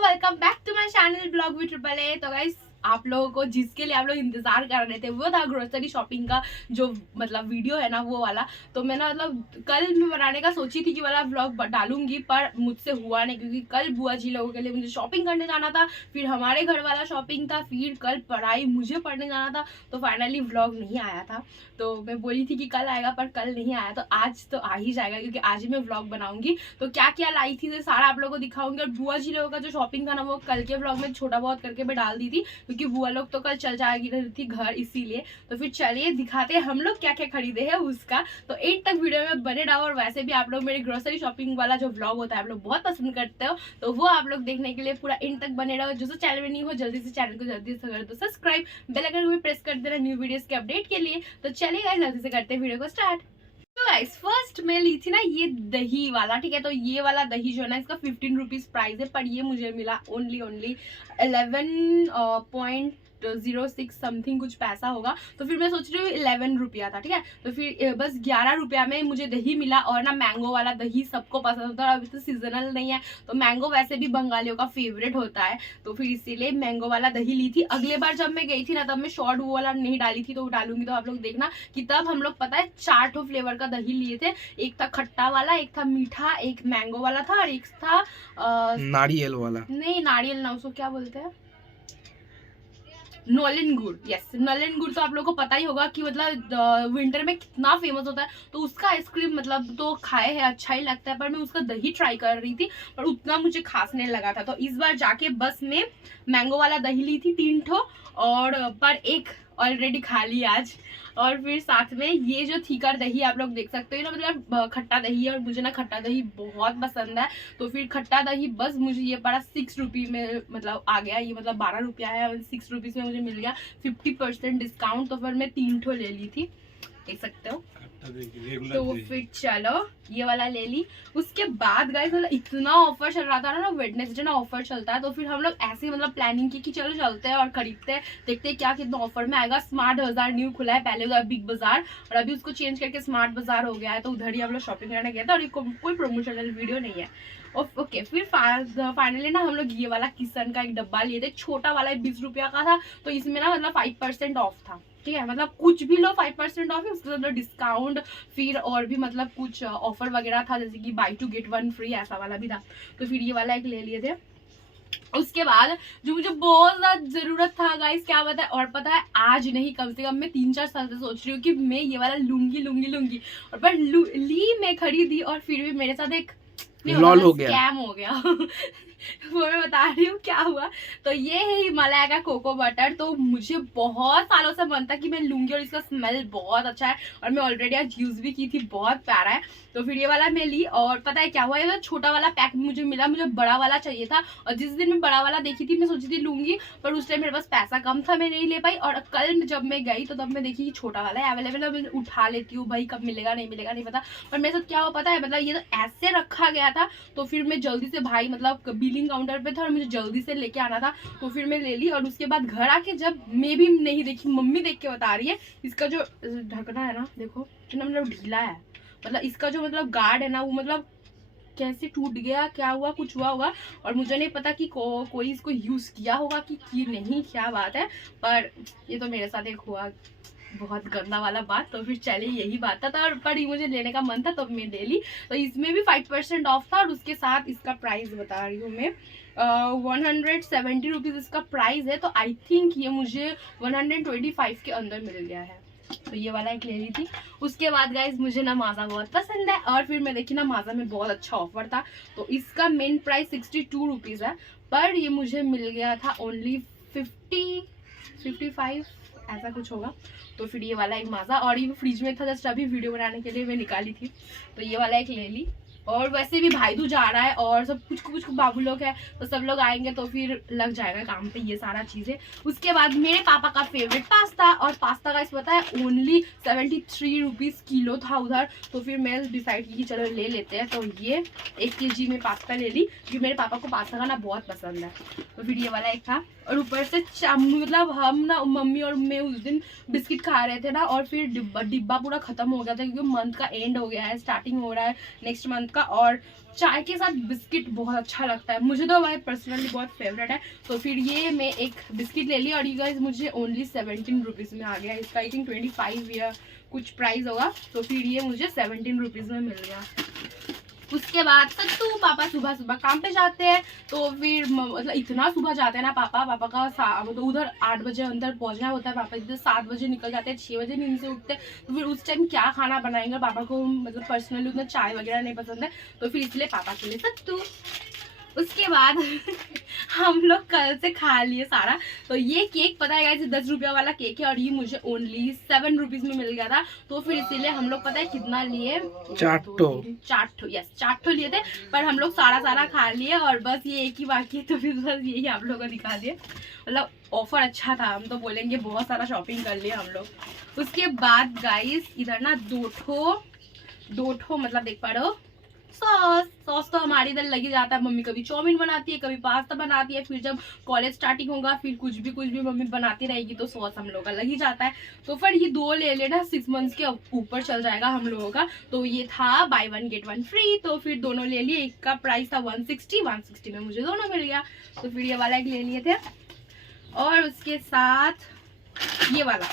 Welcome back to my channel blog with triple A. तो guys आप लोगों को जिसके लिए आप लोग इंतजार कर रहे थे वो था ग्रोसरी शॉपिंग का जो मतलब वीडियो है ना वो वाला। तो मैं ना मतलब कल मैं बनाने का सोची थी कि वाला व्लॉग डालूंगी, पर मुझसे हुआ नहीं क्योंकि कल बुआ जी लोगों के लिए मुझे शॉपिंग करने जाना था, फिर हमारे घर वाला शॉपिंग था, फिर कल पढ़ाई मुझे पढ़ने जाना था, तो फाइनली व्लॉग नहीं आया था। तो मैं बोली थी कि कल आएगा पर कल नहीं आया, तो आज तो आ ही जाएगा क्योंकि आज ही मैं व्लॉग बनाऊंगी। तो क्या क्या लाई थी तो सारा आप लोगों को दिखाऊंगी। और बुआ जी लोगों का जो शॉपिंग था ना वो कल के व्लॉग में छोटा बहुत करके मैं डाल दी थी क्योंकि बुआ लोग तो कल चल जाएगी रही थी घर, इसीलिए। तो फिर चलिए दिखाते हैं हम लोग क्या क्या खरीदे हैं उसका। तो एंड तक वीडियो में बने रहो। और वैसे भी आप लोग मेरे ग्रोसरी शॉपिंग वाला जो व्लॉग होता है आप लोग बहुत पसंद करते हो, तो वो आप लोग देखने के लिए पूरा एंड तक बने रहो। जो चैनल में नहीं हो जल्दी से चैनल को जल्दी से कर दो सब्सक्राइब, बेल आइकन को भी प्रेस कर देना न्यू वीडियोस के अपडेट के लिए। तो चलिए गाइस जल्दी से करते हैं वीडियो को स्टार्ट। तो गाइस फर्स्ट मैं ली थी ना ये दही वाला, ठीक है। तो ये वाला दही जो है ना इसका 15 रुपीज प्राइस है, पर ये मुझे मिला ओनली 11.06 समथिंग कुछ पैसा होगा। तो फिर मैं सोच रही हूँ 11 रुपया था, ठीक है। तो फिर बस 11 रुपया में मुझे दही मिला। और ना मैंगो वाला दही सबको पसंद होता है, अभी तो सीजनल नहीं है तो मैंगो वैसे भी बंगालियों का फेवरेट होता है, तो फिर इसीलिए मैंगो वाला दही ली थी। अगले बार जब मैं गई थी ना तब मैं शॉर्ट वो वाला नहीं डाली थी, तो डालूंगी तो आप लोग देखना कि तब हम लोग पता है 4 फ्लेवर का दही लिए थे। एक था खट्टा वाला, एक था मीठा, एक मैंगो वाला था और एक था नारियल वाला। नहीं नारियल ना, उसको क्या बोलते हैं, नॉलेन गुड़। यस नॉलेन गुड़ तो आप लोगों को पता ही होगा कि मतलब विंटर में कितना फेमस होता है। तो उसका आइसक्रीम मतलब तो खाए है अच्छा ही लगता है, पर मैं उसका दही ट्राई कर रही थी पर उतना मुझे खास नहीं लगा था। तो इस बार जाके बस में मैंगो वाला दही ली थी 3 ठो, और पर एक ऑलरेडी खा ली आज। और फिर साथ में ये जो थीकर दही आप लोग देख सकते हो ना, मतलब खट्टा दही है और मुझे ना खट्टा दही बहुत पसंद है। तो फिर खट्टा दही बस मुझे ये पड़ा 6 रुपी में मतलब आ गया, ये मतलब 12 रुपया है, 6 रुपीज में मुझे मिल गया 50% डिस्काउंट। तो फिर मैं 3 ठो ले ली थी, देख सकते हो। तो फिर चलो ये वाला ले ली। उसके बाद गाइस मतलब इतना ऑफर चल रहा था ना वेडनेसडे ना ऑफर चलता है, तो फिर हम लोग ऐसे मतलब प्लानिंग की कि चलो चलते हैं और खरीदते हैं, देखते हैं क्या कितना ऑफर में आएगा। स्मार्ट बाजार न्यू खुला है, पहले हुआ बिग बाजार और अभी उसको चेंज करके स्मार्ट बाजार हो गया है, तो उधर ही हम लोग शॉपिंग करने गए थे। और कोई प्रमोशनल वीडियो नहीं है। ओके फिर फाइनली ना हम लोग ये वाला किचन का एक डब्बा लिए थे, छोटा वाला 20 रुपया का था। तो इसमें ना मतलब 5% ऑफ था, ठीक है। मतलब कुछ भी लो 5% ऑफ है, उसके अंदर डिस्काउंट फिर और भी मतलब कुछ ऑफर वगैरह था, जैसे कि बाय 2 गेट 1 फ्री ऐसा वाला भी था। तो फिर ये वाला एक ले लिए थे। उसके बाद जो मुझे बहुत ज्यादा जरूरत था गाइस क्या पता है, और पता है आज नहीं कम से कम मैं 3-4 साल से सोच रही हूँ कि मैं ये वाला लूंगी और पर ली मैं खरीदी और फिर भी मेरे साथ एक लॉल हो गया, स्कैम हो गया वो मैं बता रही हूँ क्या हुआ। तो ये है हिमालय का कोको बटर। तो मुझे बहुत सालों से मन था कि मैं लूंगी और इसका स्मेल बहुत अच्छा है और मैं ऑलरेडी आज यूज भी की थी, बहुत प्यारा है। तो फिर ये वाला मैं ली और पता है क्या हुआ, ये छोटा वाला पैक मुझे मिला, मुझे बड़ा वाला चाहिए था। और जिस दिन मैं बड़ा वाला देखी थी मैं सोची थी लूंगी, पर उस टाइम मेरे पास पैसा कम था, मैं नहीं ले पाई। और कल जब मैं गई तो तब मैं देखी कि छोटा वाला है अवेलेबल है, मैं उठा लेती हूँ भाई, कब मिलेगा नहीं मिलेगा नहीं पता। पर मेरे साथ क्या हुआ पता है, मतलब ये तो ऐसे रखा गया था। तो फिर मैं जल्दी से भाई मतलब बिलिंग काउंटर पे था और मुझे जल्दी से लेके आना था, तो फिर मैं ले ली। और उसके बाद घर आके जब मैं भी नहीं देखी, मम्मी देख के बता रही है इसका जो ढकना है ना देखो कितना मतलब ढीला है, मतलब इसका जो मतलब गार्ड है ना वो मतलब कैसे टूट गया, क्या हुआ, कुछ हुआ होगा। और मुझे नहीं पता कि कोई इसको यूज किया होगा कि नहीं, क्या बात है। पर ये तो मेरे साथ एक हुआ बहुत गंदा वाला बात। तो फिर चलिए यही बात था और पर मुझे लेने का मन था तो मैं ले ली। तो इसमें भी 5% ऑफ था और उसके साथ इसका प्राइस बता रही हूँ मैं 170 रुपीज इसका प्राइस है। तो आई थिंक ये मुझे 125 के अंदर मिल गया है। तो ये वाला एक ले ली थी। उसके बाद गाइज मुझे ना माजा बहुत पसंद है और फिर मैं देखी ना माजा में बहुत अच्छा ऑफर था, तो इसका मेन प्राइस 62 रुपीज है, पर ये मुझे मिल गया था ओनली 55 ऐसा कुछ होगा। तो फिर ये वाला एक माजा, और ये फ्रिज में था जस्ट अभी वीडियो बनाने के लिए मैं निकाली थी, तो ये वाला एक ले ली। और वैसे भी भाई दूज जा रहा है और सब कुछ बाबू लोग है तो सब लोग आएंगे तो फिर लग जाएगा काम पे ये सारा चीजें। उसके बाद मेरे पापा का फेवरेट पास्ता, और पास्ता का इस पता है ओनली 73 रुपीज किलो था उधर। तो फिर मैं डिसाइड की कि चलो ले लेते हैं। तो ये 1 kg में पास्ता ले ली क्योंकि मेरे पापा को पास्ता खाना बहुत पसंद है। तो फिर ये वाला एक था। और ऊपर से मतलब हम ना मम्मी और मैं उस दिन बिस्किट खा रहे थे ना, और फिर डिब्बा पूरा खत्म हो गया था क्योंकि मंथ का एंड हो गया है, स्टार्टिंग हो रहा है नेक्स्ट मंथ का। का, और चाय के साथ बिस्किट बहुत अच्छा लगता है मुझे, तो भाई पर्सनली बहुत फेवरेट है। तो फिर ये मैं एक बिस्किट ले ली और ये गाइस मुझे ओनली 17 रुपीज़ में आ गया। इसका आई थिंक 25 या कुछ प्राइस होगा। तो फिर ये मुझे 17 रुपीज़ में मिल गया। उसके बाद सत्तू, पापा सुबह सुबह काम पे जाते हैं, तो फिर मतलब इतना सुबह जाते हैं ना पापा का तो उधर 8 बजे अंदर पहुंचना होता है। पापा इधर 7 बजे निकल जाते हैं, 6 बजे नींद से उठते हैं। तो फिर उस टाइम क्या खाना बनाएंगे, पापा को मतलब पर्सनली उतना चाय वगैरह नहीं पसंद है, तो फिर इसलिए पापा के लिए सत्तू। उसके बाद हम लोग कल से खा लिए सारा। तो ये केक पता है गाइस 10 रुपया वाला केक है और ये मुझे ओनली 7 रुपीज़ में मिल गया था। तो फिर इसीलिए हम लोग पता है कितना लिए, 4 ठो लिए थे, पर हम लोग सारा खा लिए और बस ये एक ही बाकी है। तो फिर बस यही आप लोगों को दिखा दिए, मतलब ऑफर अच्छा था, हम तो बोलेंगे बहुत सारा शॉपिंग कर लिया हम लोग। उसके बाद गाइस इधर ना दो ठो मतलब देख पा रहे हो सॉस तो हमारे इधर लगी जाता है। मम्मी कभी चाउमीन बनाती है, कभी पास्ता बनाती है, फिर जब कॉलेज स्टार्टिंग होगा फिर कुछ भी मम्मी बनाती रहेगी तो सॉस हम लोग का लग ही जाता है। तो फिर ये 2 ले लेना, 6 मंथ्स के ऊपर चल जाएगा हम लोगों का। तो ये था बाय 1 गेट 1 फ्री, तो फिर दोनों ले लिए। एक का प्राइस था 160 में मुझे दोनों मिल गया। तो फिर ये वाला एक ले लिए थे और उसके साथ ये वाला,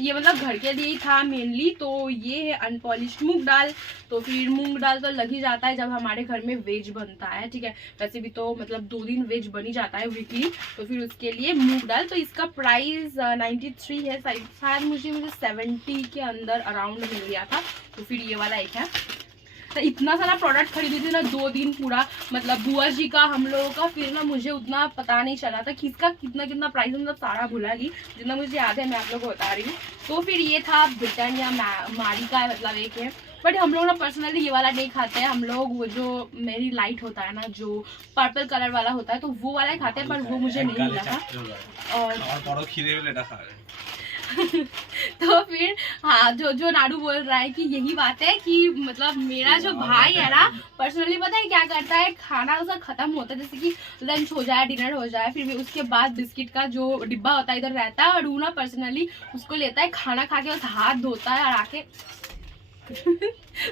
ये मतलब घर के लिए ही था मेनली। तो ये है अनपॉलिश्ड मूंग दाल। तो फिर मूंग दाल तो लग ही जाता है जब हमारे घर में वेज बनता है, ठीक है। वैसे भी तो मतलब 2 दिन वेज बन ही जाता है वीकली। तो फिर उसके लिए मूंग दाल, तो इसका प्राइस 93 है, शायद मुझे 70 के अंदर अराउंड मिल गया था। तो फिर ये वाला एक है। तो इतना सारा प्रोडक्ट खरीदी थी ना 2 दिन पूरा, मतलब बुआ जी का हम लोगों का, फिर ना मुझे उतना पता नहीं चला था किसका कितना प्राइस, मतलब सारा भुला गई। जितना मुझे याद है मैं आप लोगों को बता रही हूँ। तो फिर ये था ब्रिटानिया मारी का, मतलब एक है, बट हम लोग ना पर्सनली ये वाला नहीं खाते हैं। हम लोग वो जो मेरी लाइट होता है ना, जो पर्पल कलर वाला होता है, तो वो वाला ही खाते हैं, पर वो मुझे नहीं मिला था। और तो फिर हाँ, जो नाडू बोल रहा है कि यही बात है कि मतलब मेरा जो भाई है ना पर्सनली पता है क्या करता है, खाना उसका खत्म होता है, जैसे कि लंच हो जाए, डिनर हो जाए, फिर भी उसके बाद बिस्किट का जो डिब्बा होता है इधर रहता है, और वो ना पर्सनली उसको लेता है, खाना खा के बस हाथ धोता है और आके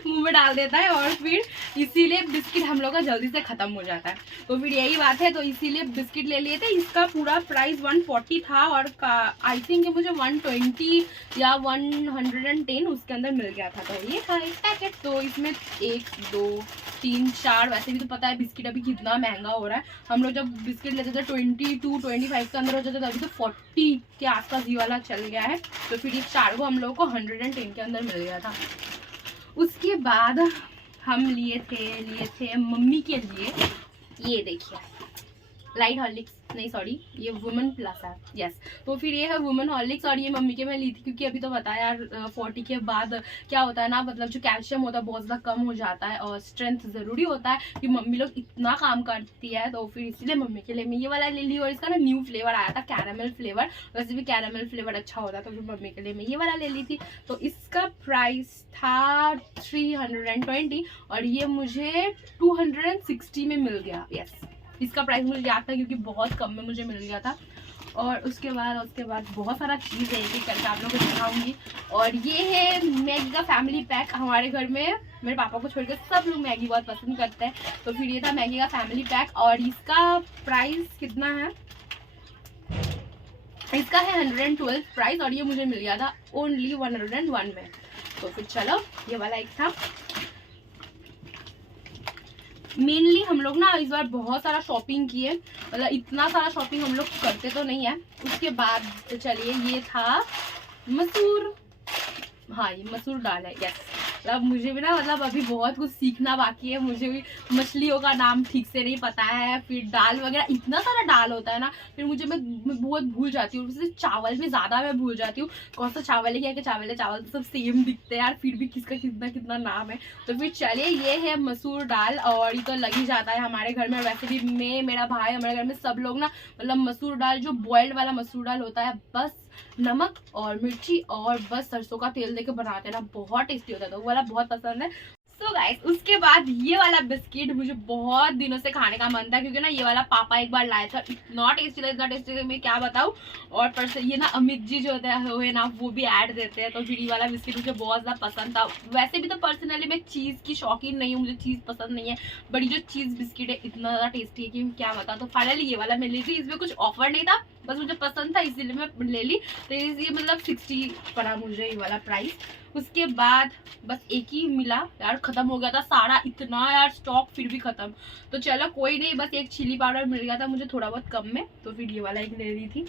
मुंह में डाल देता है, और फिर इसीलिए बिस्किट हम लोग का जल्दी से खत्म हो जाता है। तो फिर यही बात है, तो इसीलिए बिस्किट ले लिए थे। इसका पूरा प्राइस 140 था और आई थिंक मुझे 120 या 110 उसके अंदर मिल गया था। तो ये था एक पैकेट। तो इसमें 1 2 3 4, वैसे भी तो पता है बिस्किट अभी कितना महंगा हो रहा है। हम लोग जब बिस्किट लेते थे 22-25 के अंदर हो जाता था, अभी तो 40 के आसपास ये वाला चल गया है। तो फिर ये 4 को हम लोग को 110 के अंदर मिल गया था। उसके बाद हम लिए थे मम्मी के लिए, ये देखिए लाइट हॉर्लिक्स, नहीं सॉरी ये वुमेन प्लस है, यस। तो फिर ये है वुमेन हॉर्लिक्स, और ये मम्मी के मैं ली थी क्योंकि अभी तो बताया यार 40 के बाद क्या होता है ना, मतलब जो कैल्शियम होता है बहुत ज़्यादा कम हो जाता है और स्ट्रेंथ ज़रूरी होता है कि मम्मी लोग इतना काम करती है। तो फिर इसीलिए मम्मी के लिए मैं ये वाला ले ली, और इसका ना न्यू फ्लेवर आया था कैरामल फ्लेवर, वैसे भी कैरामल फ्लेवर अच्छा होता है, तो फिर मम्मी के लिए मैं ये वाला ले ली थी। तो इसका प्राइस था 320 और ये मुझे 260 में मिल गया, यस। इसका प्राइस मुझे याद था क्योंकि बहुत कम में मुझे मिल गया था। और उसके बाद बहुत सारा चीज़ है, एक करके आप लोगों को दिखाऊंगी। और ये है मैगी का फैमिली पैक। हमारे घर में मेरे पापा को छोड़कर सब लोग मैगी बहुत पसंद करते हैं। तो फिर ये था मैगी का फैमिली पैक, और इसका प्राइस कितना है, इसका है 112 प्राइस, और ये मुझे मिल गया था ओनली 101 में। तो फिर चलो ये वाला एक था। मेनली हम लोग ना इस बार बहुत सारा शॉपिंग किए, मतलब इतना सारा शॉपिंग हम लोग करते तो नहीं है। उसके बाद तो चलिए ये था मसूर, हाँ ये मसूर दाल है, यस। मतलब मुझे भी ना मतलब अभी बहुत कुछ सीखना बाकी है, मुझे भी मछलियों का नाम ठीक से नहीं पता है, फिर दाल वगैरह इतना सारा दाल होता है ना, फिर मैं बहुत भूल जाती हूँ। जैसे चावल में ज़्यादा मैं भूल जाती हूँ, कौन सा चावल है क्या कि चावल तो सब सेम दिखते हैं यार, फिर भी किसका कितना नाम है। तो फिर चलिए ये है मसूर दाल, और ये तो लग ही जाता है हमारे घर में। वैसे भी मैं, मेरा भाई, हमारे घर में सब लोग ना मतलब मसूर दाल, जो बॉयल्ड वाला मसूर दाल होता है, बस नमक और मिर्ची और बस सरसों का तेल देके बनाते हैं ना, बहुत टेस्टी होता है, तो वो वाला बहुत पसंद है। सो गाइस उसके बाद ये वाला बिस्किट मुझे बहुत दिनों से खाने का मन था, क्योंकि ना ये वाला पापा एक बार लाया था, इतना टेस्टी था, इतना टेस्टी था, मैं क्या बताऊँ। और पर से ये ना अमित जी जो होते हैं ना वो भी ऐड देते हैं, तो फिर ये वाला बिस्किट मुझे बहुत ज्यादा पसंद था। वैसे भी तो पर्सनली मैं चीज की शौकीन नहीं हूँ, मुझे चीज पसंद नहीं है, बड़ी जो चीज बिस्किट है इतना ज्यादा टेस्टी है कि क्या बता। तो फाइनली ये वाला मैं ली थी, इसमें कुछ ऑफर नहीं था, बस मुझे पसंद था इसीलिए मैं ले ली। तो ये मतलब 60 पड़ा मुझे ये वाला प्राइस। उसके बाद बस एक ही मिला यार, खत्म हो गया था सारा, इतना यार स्टॉक फिर भी खत्म। तो चलो कोई नहीं, बस एक चिली पाउडर मिल गया था मुझे थोड़ा बहुत कम में, तो फिर ये वाला एक ले ली थी।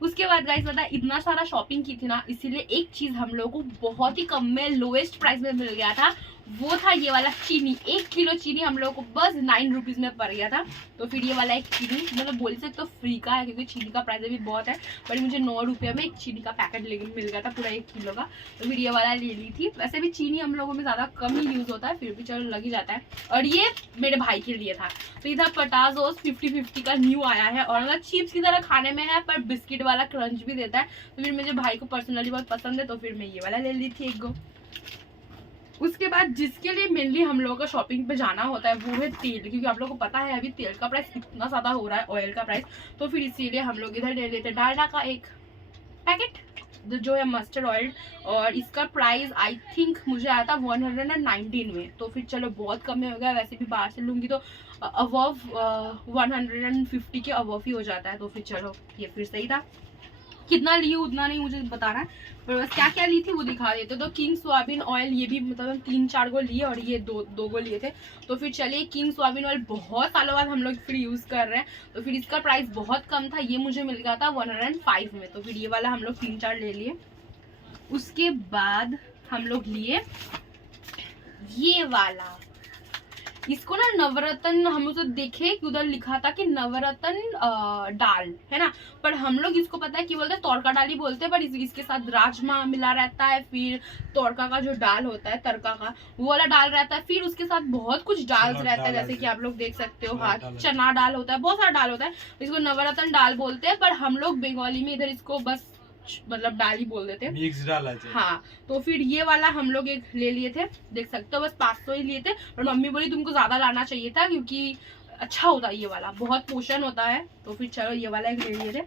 उसके बाद गाइस पता है इतना सारा शॉपिंग की थी ना, इसीलिए एक चीज हम लोगों को बहुत ही कम में लोएस्ट प्राइस में मिल गया था, वो था ये वाला चीनी। 1 किलो चीनी हम लोगों को बस 9 रुपीज में पड़ गया था। तो फिर ये वाला एक चीनी मतलब बोल सकते तो फ्री का है, क्योंकि चीनी का प्राइस भी बहुत है, बट मुझे 9 रुपये में एक चीनी का पैकेट मिल गया था पूरा 1 किलो का। तो फिर ये वाला ले ली थी। वैसे भी चीनी हम लोगों में ज्यादा कम ही यूज होता है, फिर भी चलो लग ही जाता है। और ये मेरे भाई के लिए था। तो इधर पटाजोस 50-50 का न्यू आया है, और मतलब चिप्स की तरह खाने में है, पर बिस्किट वाला क्रंच भी देता है। तो फिर मुझे भाई को पर्सनली बहुत पसंद है, तो फिर मैं ये वाला ले ली थी एक गो। उसके बाद जिसके लिए मेनली हम लोगों का शॉपिंग पे जाना होता है वो है तेल, क्योंकि आप लोगों को पता है अभी तेल का प्राइस इतना ज़्यादा हो रहा है, ऑयल का प्राइस। तो फिर इसीलिए हम लोग इधर ले लेते हैं डालडा का एक पैकेट जो है मस्टर्ड ऑयल, और इसका प्राइस आई थिंक मुझे आया था 119 में। तो फिर चलो बहुत कम में हो गया, वैसे भी बाहर से लूँगी तो अबव 150 के अबव ही हो जाता है। तो फिर चलो ये फिर सही था। कितना ली उतना नहीं मुझे बताना है, पर बस क्या क्या ली थी वो दिखा देते। तो किंग सोयाबीन ऑयल ये भी मतलब 3-4 को लिए, और ये दो को लिए थे। तो फिर चलिए किंग सोयाबीन ऑयल बहुत सालों बाद हम लोग फिर यूज़ कर रहे हैं, तो फिर इसका प्राइस बहुत कम था, ये मुझे मिल गया था 105 में। तो फिर ये वाला हम लोग 3-4 ले लिए। उसके बाद हम लोग लिए ये वाला, इसको ना नवरत्न, हम उसे देखे कि उधर लिखा था कि नवरत्न दाल है ना, पर हम लोग इसको पता है कि बोलते हैं तड़का दाल ही बोलते हैं, पर इसके साथ राजमा मिला रहता है, फिर तड़का का जो दाल होता है तड़का का वो वाला दाल रहता है, फिर उसके साथ बहुत कुछ दाल रहता है, जैसे कि आप लोग देख सकते हो। हाँ, चना दाल होता है, बहुत सारा दाल होता है, इसको नवरत्न दाल बोलते हैं, पर हम लोग बंगाली में इधर इसको बस मतलब दाल ही बोल देते हैं, मिक्स दाल है। हाँ, तो फिर ये वाला हम लोग एक ले लिए थे, देख सकते हो, बस 500 ही लिए थे, और मम्मी बोली तुमको ज्यादा लाना चाहिए था क्योंकि अच्छा होता है ये वाला, बहुत पोषण होता है। तो फिर चलो ये वाला एक ले लिए थे।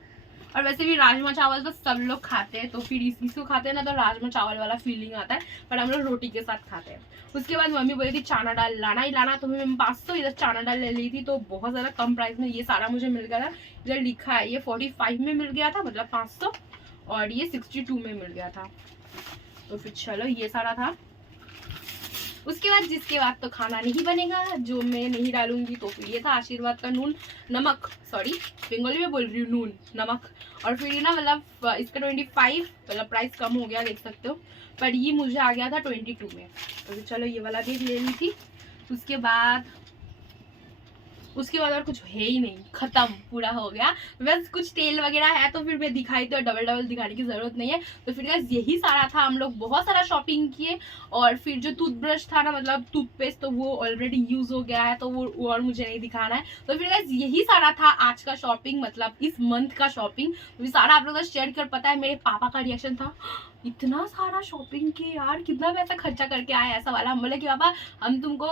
और वैसे भी राजमा चावल तो सब लोग खाते हैं, तो फिर इसको खाते हैं ना तो राजमा चावल वाला फीलिंग आता है, पर हम लोग रोटी के साथ खाते हैं। उसके बाद मम्मी बोली थी चना दाल लाना ही लाना, तो मैं 500 इधर चना दाल ले ली थी, तो बहुत ज़्यादा कम प्राइस में ये सारा मुझे मिल गया था। इधर लिखा है ये 45 में मिल गया था, मतलब 500, और ये 62 में मिल गया था। तो फिर चलो ये सारा था। उसके बाद जिसके बाद तो खाना नहीं बनेगा, जो मैं नहीं डालूंगी, तो फिर ये था आशीर्वाद का नून नमक, सॉरी बंगाली में बोल रही हूँ, नून नमक। और फिर ये ना मतलब इसका 25 मतलब प्राइस कम हो गया देख सकते हो, पर ये मुझे आ गया था 22 में। तो फिर चलो ये वाला भी ले ली थी। उसके बाद और कुछ है ही नहीं, खत्म, पूरा हो गया। बस कुछ तेल वगैरह है तो फिर मैं दिखाई, तो डबल दिखाने की जरूरत नहीं है। तो फिर गाइस यही सारा था, हम लोग बहुत सारा शॉपिंग किए। और फिर जो टूथब्रश था ना मतलब टूथपेस्ट, तो वो ऑलरेडी यूज हो गया है, तो वो और मुझे नहीं दिखाना है। तो फिर गाइस यही सारा था आज का शॉपिंग, मतलब इस मंथ का शॉपिंग। तो सारा आप लोगों को शेयर कर, पता है मेरे पापा का रिएक्शन था, इतना सारा शॉपिंग किए यार, कितना पैसा खर्चा करके आया, ऐसा वाला। हम बोले कि पापा हम तुमको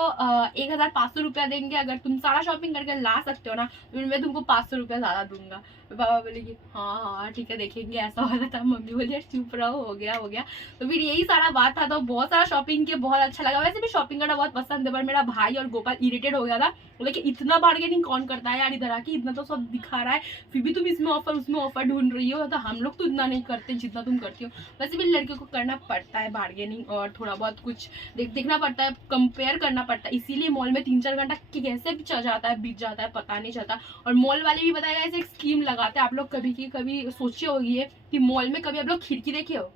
1500 रुपया देंगे, अगर तुम सारा शॉपिंग करके ला सकते हो ना तो मैं तुमको 500 रुपया ज़्यादा दूंगा। पापा बोले कि हाँ ठीक है देखेंगे, ऐसा वाला था। मम्मी बोली यार चुप रहो, हो गया। तो फिर यही सारा बात था। तो बहुत सारा शॉपिंग किया, बहुत अच्छा लगा। वैसे भी शॉपिंग करना बहुत पसंद है, पर मेरा भाई और गोपाल इरिटेट हो गया था, बोले कि इतना बार्गेनिंग कौन करता है यार, इधर आके इतना तो सब दिखा रहा है, फिर भी तुम इसमें ऑफर उसमें ऑफर ढूंढ रही हो। तो हम लोग तो इतना नहीं करते जितना तुम करती हो। वैसे भी लड़कियों को करना पड़ता है बार्गेनिंग, और थोड़ा बहुत कुछ देखना पड़ता है, कंपेयर करना पड़ता है। इसीलिए मॉल में 3-4 घंटा कैसे भी चल जाता है, बीत जाता है, पता नहीं चलता। और मॉल वाले भी बताएगा ऐसे एक स्कीम लगाते हैं, आप लोग कभी सोचे होगी कि मॉल में कभी आप लोग खिड़की देखे हो?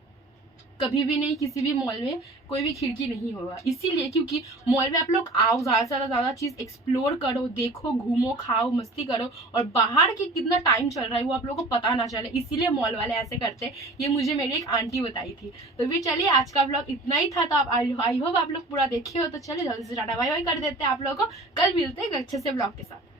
कभी भी नहीं, किसी भी मॉल में कोई भी खिड़की नहीं होगा। इसीलिए क्योंकि मॉल में आप लोग आओ, ज़्यादा चीज़ एक्सप्लोर करो, देखो, घूमो, खाओ, मस्ती करो, और बाहर के कितना टाइम चल रहा है वो आप लोगों को पता ना चले। इसीलिए मॉल वाले ऐसे करते हैं, ये मुझे मेरी एक आंटी बताई थी। तो फिर चलिए आज का ब्लॉग इतना ही था। तो आप आई होप आप लोग पूरा देखे हो। तो चलिए जल्दी से टाटा बाय बाय कर देते हैं आप लोगों को। कल मिलते हैं अच्छे से ब्लॉग के साथ।